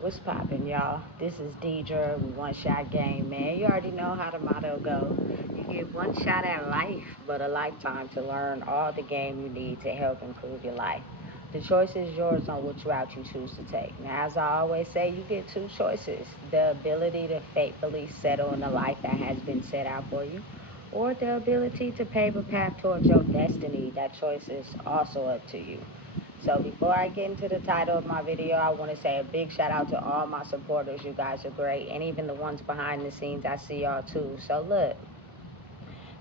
What's poppin', y'all? This is Deidre with One Shot Game, man. You already know how the motto go. You get one shot at life, but a lifetime to learn all the game you need to help improve your life. The choice is yours on which route you choose to take. Now, as I always say, you get two choices: the ability to faithfully settle in a life that has been set out for you, or the ability to pave a path towards your destiny. That choice is also up to you. So before I get into the title of my video, I want to say a big shout out to all my supporters. You guys are great. And even the ones behind the scenes, I see y'all too. So look,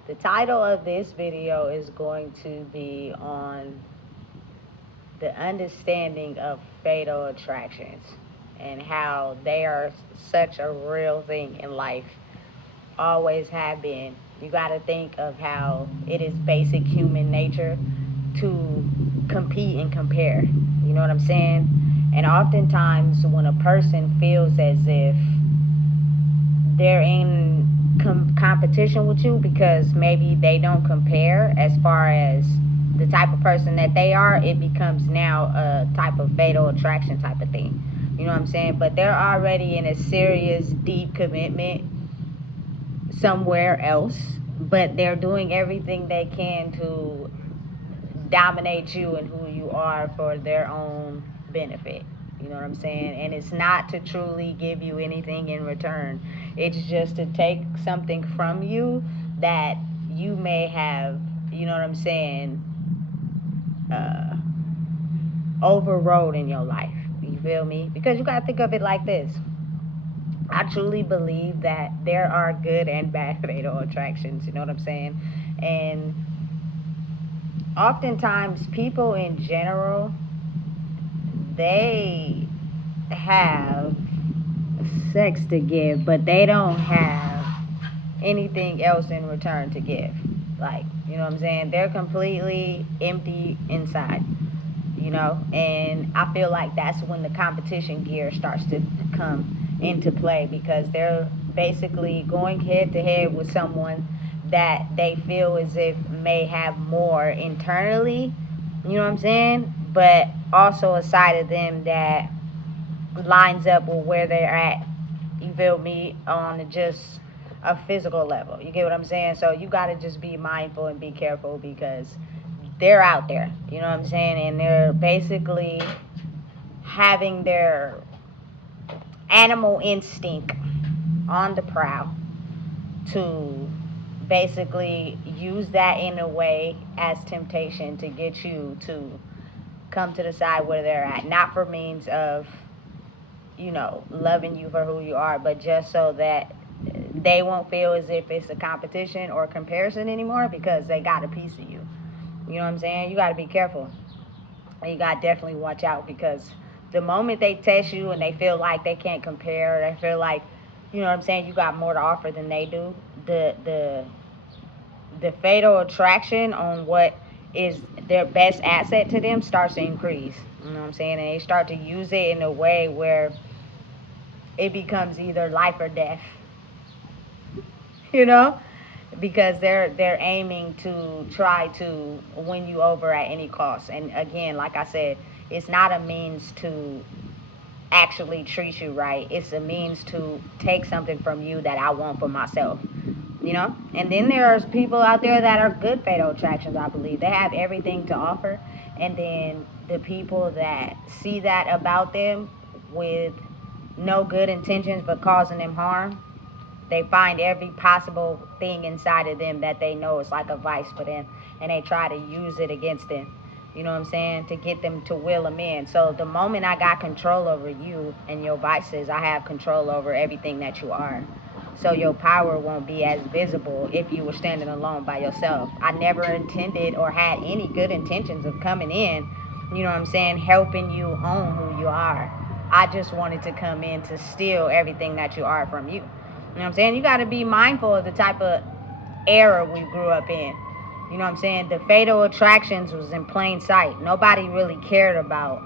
the title of this video is going to be on the understanding of fatal attractions and how they are such a real thing in life. Always have been. You got to think of how it is basic human nature to compete and compare. You know what I'm saying? And oftentimes, when a person feels as if they're in competition with you because maybe they don't compare as far as the type of person that they are, it becomes now a type of fatal attraction type of thing. You know what I'm saying? But they're already in a serious, deep commitment somewhere else, but they're doing everything they can to dominate you and who you are for their own benefit. You know what I'm saying? And it's not to truly give you anything in return. It's just to take something from you that you may have, you know what I'm saying, uh, overrode in your life. You feel me? Because you got to think of it like this. I truly believe that there are good and bad fatal attractions. You know what I'm saying? And oftentimes, people in general, they have sex to give, but they don't have anything else in return to give. Like, you know what I'm saying? They're completely empty inside, you know? And I feel like that's when the competition gear starts to come into play because they're basically going head to head with someone that they feel as if may have more internally, you know what I'm saying? But also a side of them that lines up with where they're at. You feel me? On just a physical level. You get what I'm saying? So you got to just be mindful and be careful because they're out there. You know what I'm saying? And they're basically having their animal instinct on the prowl to basically use that in a way as temptation to get you to come to the side where they're at. Not for means of loving you for who you are, but just so that they won't feel as if it's a competition or comparison anymore because they got a piece of you. You know what I'm saying? You got to be careful. And you got to definitely watch out because the moment they test you and they feel like they can't compare, they feel like, you know what I'm saying, you got more to offer than they do, the fatal attraction on what is their best asset to them starts to increase. You know what I'm saying? And they start to use it in a way where it becomes either life or death, you know, because they're aiming to try to win you over at any cost. And again, like I said, it's not a means to actually treat you right. It's a means to take something from you that I want for myself. You know? And then there's people out there that are good fatal attractions, I believe. They have everything to offer. And then the people that see that about them with no good intentions but causing them harm, they find every possible thing inside of them that they know is like a vice for them, and they try to use it against them. You know what I'm saying? To get them to will them in. So the moment I got control over you and your vices, I have control over everything that you are. So your power won't be as visible if you were standing alone by yourself. I never intended or had any good intentions of coming in, you know what I'm saying, helping you own who you are. I just wanted to come in to steal everything that you are from you. You know what I'm saying? You got to be mindful of the type of era we grew up in. You know what I'm saying? The fatal attractions was in plain sight. Nobody really cared about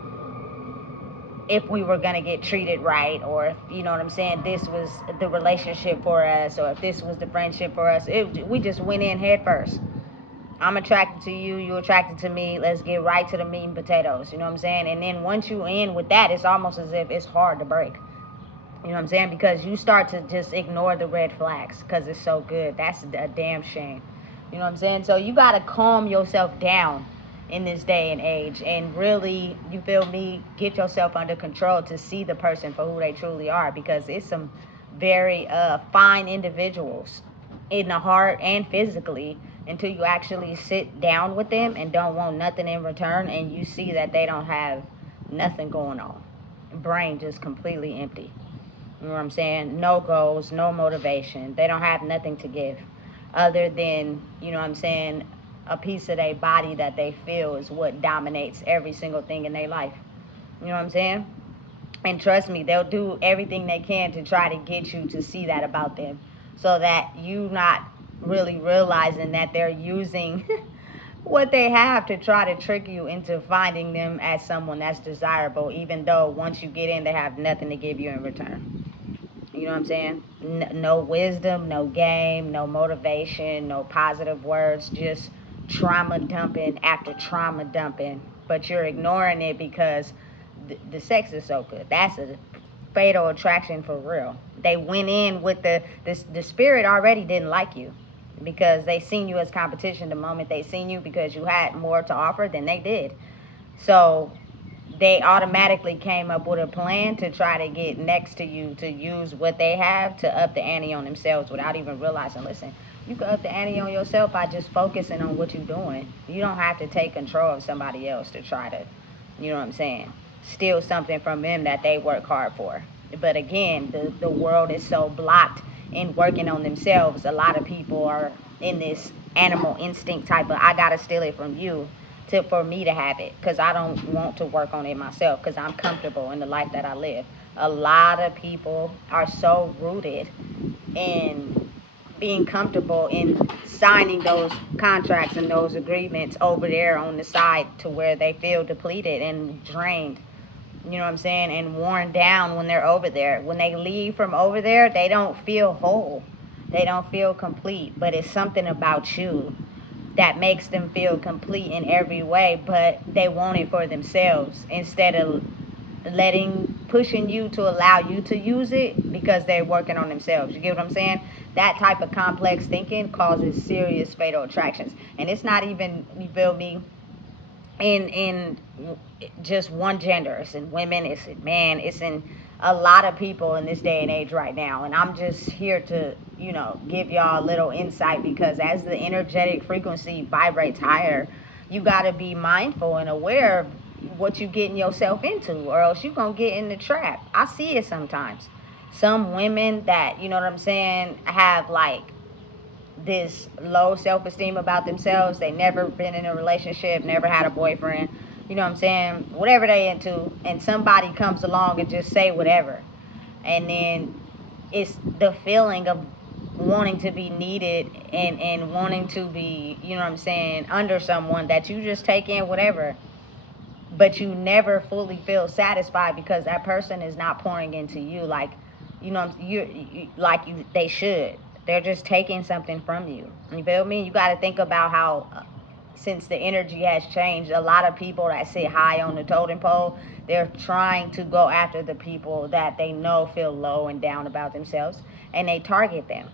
if we were going to get treated right, or if, you know what I'm saying, this was the relationship for us, or if this was the friendship for us. We just went in head first. I'm attracted to you, you're attracted to me, let's get right to the meat and potatoes, you know what I'm saying? And then once you end with that, it's almost as if it's hard to break. You know what I'm saying? Because you start to just ignore the red flags because it's so good. That's a damn shame. You know what I'm saying? So you got to calm yourself down in this day and age and really, you feel me, get yourself under control to see the person for who they truly are, because it's some very fine individuals in the heart and physically, until you actually sit down with them and don't want nothing in return, and you see that they don't have nothing going on. Brain just completely empty. You know what I'm saying? No goals, no motivation. They don't have nothing to give other than, you know what I'm saying, a piece of their body that they feel is what dominates every single thing in their life. You know what I'm saying? And trust me, they'll do everything they can to try to get you to see that about them, so that you not really realizing that they're using what they have to try to trick you into finding them as someone that's desirable, even though once you get in, they have nothing to give you in return. You know what I'm saying? No wisdom, no game, no motivation, no positive words, just trauma dumping after trauma dumping. But you're ignoring it because the sex is so good. That's a fatal attraction for real. They went in with the spirit already didn't like you because they seen you as competition the moment they seen you, because you had more to offer than they did. So they automatically came up with a plan to try to get next to you, to use what they have to up the ante on themselves without even realizing, listen, you can up the ante on yourself by just focusing on what you're doing. You don't have to take control of somebody else to try to, you know what I'm saying, steal something from them that they work hard for. But again, the world is so blocked in working on themselves. A lot of people are in this animal instinct type of, I gotta steal it from you for me to have it, because I don't want to work on it myself, because I'm comfortable in the life that I live. A lot of people are so rooted in being comfortable in signing those contracts and those agreements over there on the side, to where they feel depleted and drained, you know what I'm saying, and worn down when they're over there. When they leave from over there, they don't feel whole, they don't feel complete. But it's something about you that makes them feel complete in every way, but they want it for themselves instead of pushing you to allow you to use it, because they're working on themselves. You get what I'm saying? That type of complex thinking causes serious fatal attractions. And it's not even, you feel me, in just one gender. It's in women, it's in men, it's in a lot of people in this day and age right now. And I'm just here to, give y'all a little insight, because as the energetic frequency vibrates higher, you got to be mindful and aware of what you getting yourself into, or else you're going to get in the trap. I see it sometimes. Some women that, you know what I'm saying, have like this low self-esteem about themselves. They never been in a relationship, never had a boyfriend, you know what I'm saying, whatever they into, and somebody comes along and just say whatever, and then it's the feeling of wanting to be needed, and wanting to be, you know what I'm saying, under someone, that you just take in whatever, but you never fully feel satisfied, because that person is not pouring into you like, they should. They're just taking something from you. You feel me? You got to think about how, since the energy has changed, a lot of people that sit high on the totem pole, they're trying to go after the people that they know feel low and down about themselves, and they target them,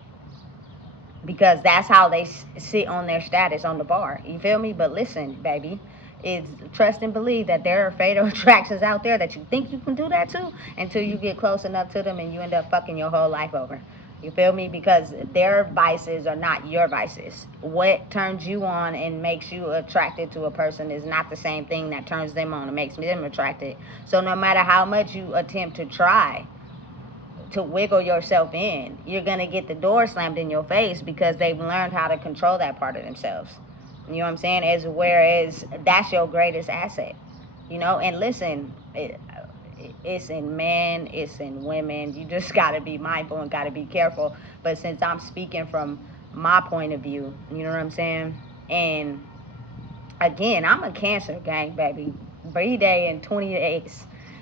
because that's how they sit on their status on the bar. You feel me? But listen, baby, is trust and believe that there are fatal attractions out there that you think you can do that to, until you get close enough to them and you end up fucking your whole life over. You feel me? Because their vices are not your vices. What turns you on and makes you attracted to a person is not the same thing that turns them on and makes them attracted. So no matter how much you attempt to try to wiggle yourself in, you're going to get the door slammed in your face, because they've learned how to control that part of themselves. You know what I'm saying? Whereas that's your greatest asset. And listen, it's in men, it's in women. You just got to be mindful and got to be careful. But since I'm speaking from my point of view, you know what I'm saying? And again, I'm a Cancer, gang, baby. Birthday in 28.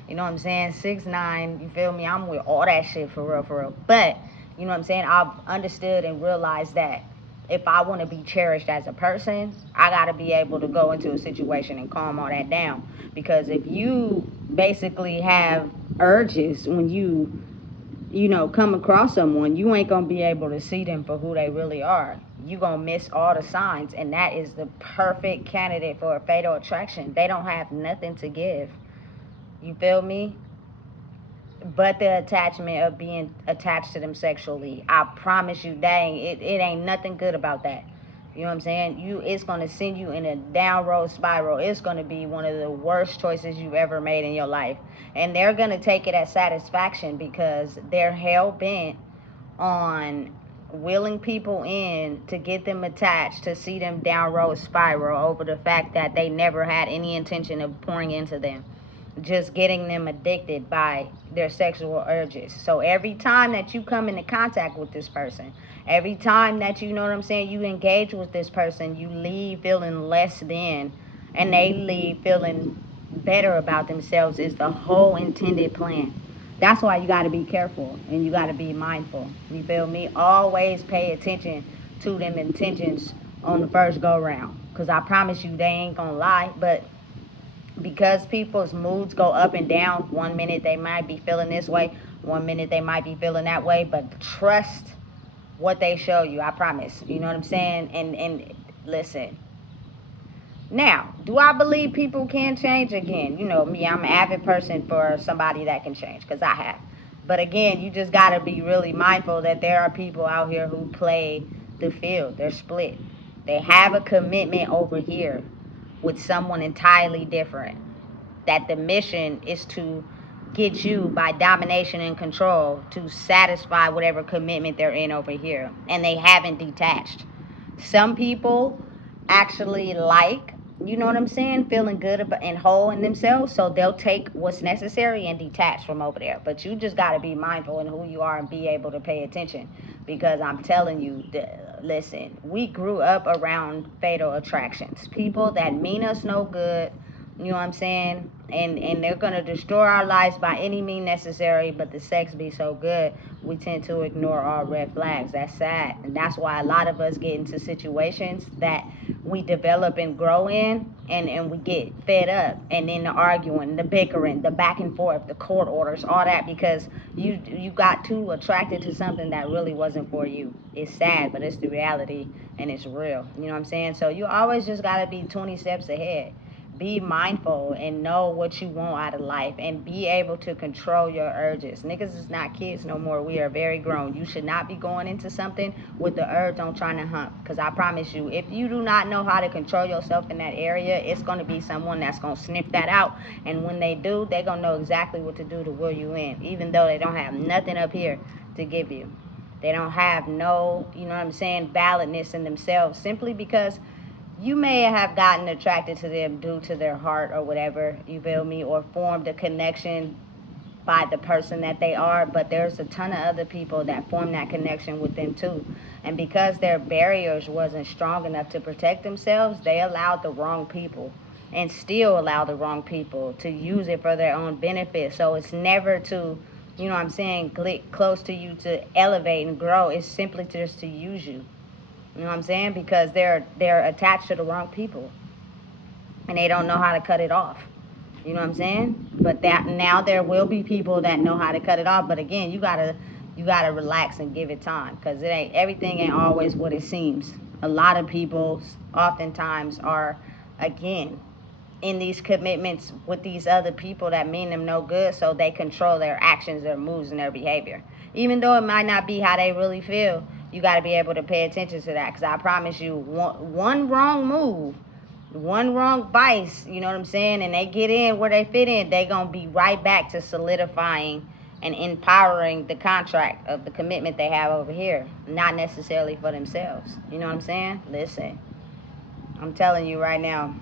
You know what I'm saying? 6'9", you feel me? I'm with all that shit for real, for real. But, you know what I'm saying? I've understood and realized that if I want to be cherished as a person, I got to be able to go into a situation and calm all that down. Because if you basically have urges when you come across someone, you ain't going to be able to see them for who they really are. You going to miss all the signs, and that is the perfect candidate for a fatal attraction. They don't have nothing to give. You feel me? But the attachment of being attached to them sexually. I promise you, dang, it ain't nothing good about that. You know what I'm saying? It's gonna send you in a downward spiral. It's gonna be one of the worst choices you've ever made in your life. And they're gonna take it as satisfaction because they're hell bent on willing people in to get them attached, to see them downward spiral over the fact that they never had any intention of pouring into them, just getting them addicted by their sexual urges. So every time that you come into contact with this person, every time that you know what I'm saying, you engage with this person, you leave feeling less than, and they leave feeling better about themselves, is the whole intended plan. That's why you got to be careful and you got to be mindful. You feel me? Always pay attention to them intentions on the first go round, because I promise you they ain't gonna lie. But because people's moods go up and down, one minute they might be feeling this way, one minute they might be feeling that way, but trust what they show you. I promise. You know what I'm saying? And listen, now, do I believe people can change? Again, you know me, I'm an avid person for somebody that can change, because I have. But again, you just got to be really mindful that there are people out here who play the field. They're split. They have a commitment over here with someone entirely different. That the mission is to get you by domination and control to satisfy whatever commitment they're in over here. And they haven't detached. Some people actually like, you know what I'm saying, feeling good about, and whole in themselves, so they'll take what's necessary and detach from over there. But you just got to be mindful in who you are and be able to pay attention, because I'm telling you, listen, we grew up around fatal attractions, people that mean us no good. You know what I'm saying? And they're gonna destroy our lives by any means necessary, but the sex be so good, we tend to ignore all red flags. That's sad. And that's why a lot of us get into situations that we develop and grow in, and we get fed up, and then the arguing, the bickering, the back and forth, the court orders, all that, because you got too attracted to something that really wasn't for you. It's sad, but it's the reality, and it's real. You know what I'm saying? So you always just gotta be 20 steps ahead. Be mindful and know what you want out of life, and be able to control your urges. Niggas is not kids no more. We are very grown. You should not be going into something with the urge on trying to hump, because I promise you, if you do not know how to control yourself in that area, it's going to be someone that's going to sniff that out, and when they do, they're going to know exactly what to do to will you in, even though they don't have nothing up here to give you. They don't have no, you know what I'm saying, validness in themselves, simply because you may have gotten attracted to them due to their heart or whatever, you feel me, or formed a connection by the person that they are, but there's a ton of other people that form that connection with them too. And because their barriers wasn't strong enough to protect themselves, they allowed the wrong people, and still allow the wrong people to use it for their own benefit. So it's never to, you know what I'm saying, click close to you to elevate and grow. It's simply just to use you. You know what I'm saying? Because they're attached to the wrong people, and they don't know how to cut it off. You know what I'm saying? But that now there will be people that know how to cut it off. But again, you gotta relax and give it time, because everything ain't always what it seems. A lot of people oftentimes are, again, in these commitments with these other people that mean them no good, so they control their actions, their moves, and their behavior. Even though it might not be how they really feel, you got to be able to pay attention to that, because I promise you, one wrong move, one wrong vice, you know what I'm saying, and they get in where they fit in, they going to be right back to solidifying and empowering the contract of the commitment they have over here, not necessarily for themselves. You know what I'm saying? Listen, I'm telling you right now,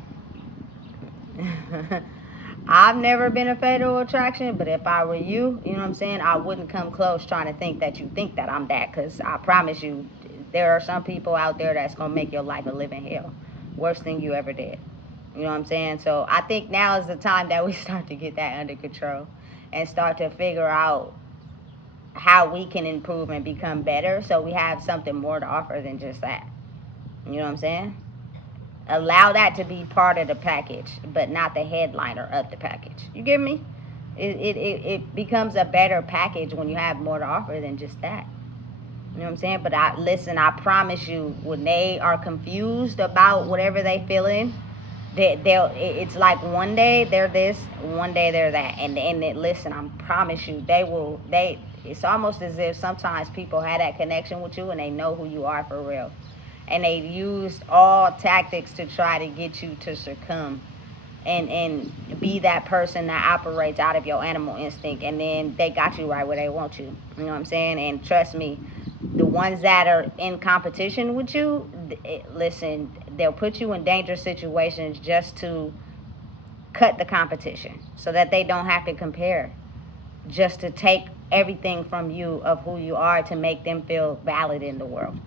I've never been a fatal attraction, but if I were you, you know what I'm saying, I wouldn't come close trying to think that you think that I'm that, because I promise you, there are some people out there that's going to make your life a living hell. Worst thing you ever did. You know what I'm saying? So I think now is the time that we start to get that under control and start to figure out how we can improve and become better, so we have something more to offer than just that. You know what I'm saying? Allow that to be part of the package, but not the headliner of the package. You get me? It becomes a better package when you have more to offer than just that. You know what I'm saying? But I promise you, when they are confused about whatever they feeling, it's like one day they're this, one day they're that, listen, I promise you, it's almost as if sometimes people have that connection with you and they know who you are for real, and they used all tactics to try to get you to succumb and be that person that operates out of your animal instinct, and then they got you right where they want you. You know what I'm saying? And trust me, the ones that are in competition with you, listen, they'll put you in dangerous situations just to cut the competition so that they don't have to compare, just to take everything from you of who you are to make them feel valid in the world.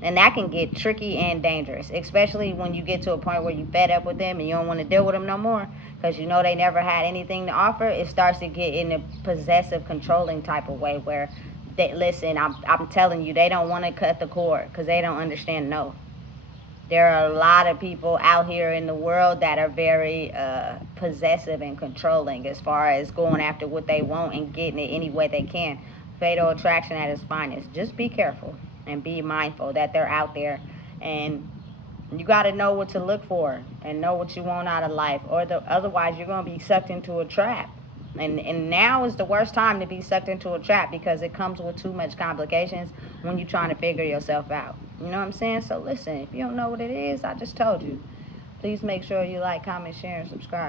And that can get tricky and dangerous, especially when you get to a point where you fed up with them and you don't want to deal with them no more because you know they never had anything to offer. It starts to get in a possessive, controlling type of way where they listen. I'm telling you, they don't want to cut the cord because they don't understand. No, there are a lot of people out here in the world that are very possessive and controlling as far as going after what they want and getting it any way they can. Fatal attraction at its finest. Just be careful and be mindful that they're out there, and you got to know what to look for and know what you want out of life, or otherwise you're going to be sucked into a trap. And now is the worst time to be sucked into a trap because it comes with too much complications when you're trying to figure yourself out. You know what I'm saying? So listen, if you don't know what it is, I just told you. Please make sure you like, comment, share, and subscribe.